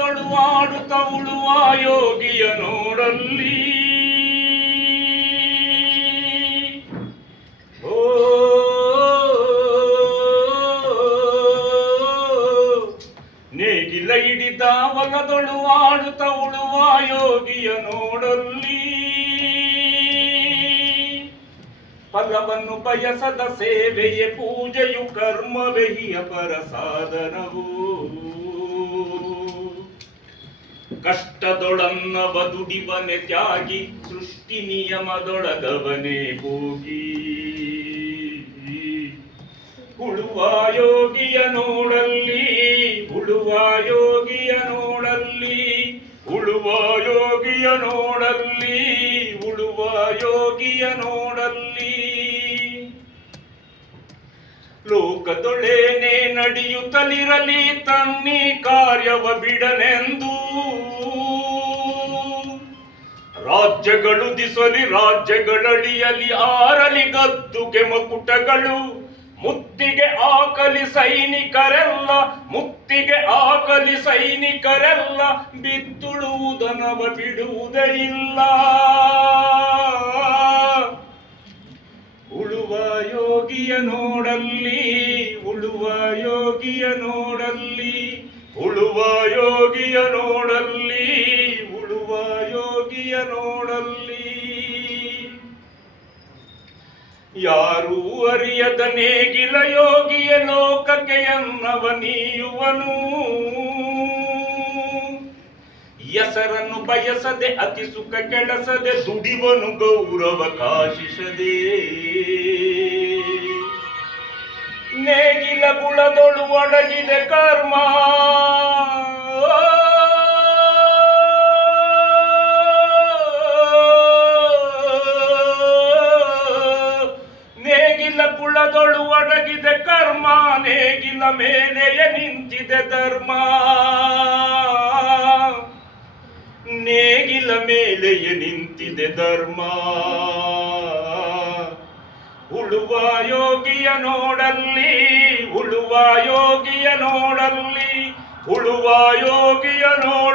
ಹೊಲದೊಳು ಆಡುತ್ತ ಉಳುವ ಯೋಗಿಯ ನೋಡಲ್ಲಿ. ಓ ನೇಗಿಲ ಹಿಡಿದ ಹೊಲದೊಳು ಆಡುತ್ತ ಉಳುವ ಯೋಗಿಯ ನೋಡಲ್ಲಿ. ಫಲವನ್ನು ಬಯಸದ ಸೇವೆಯೇ ಪೂಜೆಯು ಕರ್ಮವೆಹಿಯ ಪರ ಸಾಧನವು. ಕಷ್ಟದೊಳನ್ನವ ದುಡಿವನೆ ತ್ಯಾಗಿ ಸೃಷ್ಟಿ ನಿಯಮದೊಳಗವನೇ ಹೋಗಿ. ಉಳುವ ಯೋಗಿಯ ನೋಡಲ್ಲಿ, ಉಳುವ ಯೋಗಿಯ ನೋಡಲ್ಲಿ, ಉಳುವ ಯೋಗಿಯ ನೋಡಲ್ಲಿ, ಉಳುವ ಯೋಗಿಯ ನೋಡಲ್ಲಿ. ಲೋಕದೊಳೇನೆ ನಡೆಯುತ್ತಲಿರಲಿ ತನ್ನಿ ಕಾರ್ಯವ ಬಿಡನೆಂದು. ರಾಜ್ಯಗಳು ದಿಸಲಿ ರಾಜ್ಯಗಳಳಿಯಲಿ ಆರಲಿ ಗದ್ದುಗೆ ಮಕುಟಗಳು. ಮುತ್ತಿಗೆ ಆಕಲಿ ಸೈನಿಕರೆಲ್ಲ, ಮುತ್ತಿಗೆ ಆಕಲಿ ಸೈನಿಕರೆಲ್ಲ, ಬಿತ್ತುಳುವುದನವ ಬಿಡುವುದೇ ಇಲ್ಲ. ಉಳುವ ಯೋಗಿಯ ನೋಡಲ್ಲಿ, ಉಳುವ ಯೋಗಿಯ ನೋಡಲ್ಲಿ, ಉಳುವ ಯೋಗಿಯ ನೋಡಲ್ಲಿ, ಉಳುವ ಯೋಗಿಯ ನೋಡಲ್ಲಿ. ಯಾರೂ ಅರಿಯದ ನೇಗಿಲ ಯೋಗಿಯ ಲೋಕಕ್ಕೆ ಎನ್ನವ ನೀಯುವನು. ಹೆಸರನ್ನು ಬಯಸದೆ ಅತಿ ಸುಖ ಕೆಡಸದೆ ದುಡಿವನು ಗೌರವ ಕಾಶಿಸದೆ. ನೇಗಿಲ ಗುಳದೊಳು ಒಡಗಿದೆ ಕರ್ಮ, ನೇಗಿಲ ಕುಳದೊಳು ಒಡಗಿದೆ ಕರ್ಮ, ನೇಗಿಲ ಮೇಲೆಯೇ ನಿಂತಿದೆ ಧರ್ಮ. ನೇಗಿಲ ಮೇಲೆಯೇ ನಿಂತಿದೆ ಧರ್ಮ. ಉಳುವ ಯೋಗಿಯ ನೋಡಲ್ಲಿ, ಉಳುವ ಯೋಗಿಯ ನೋಡಲ್ಲಿ, ಉಳುವ ಯೋಗಿಯ ನೋಡ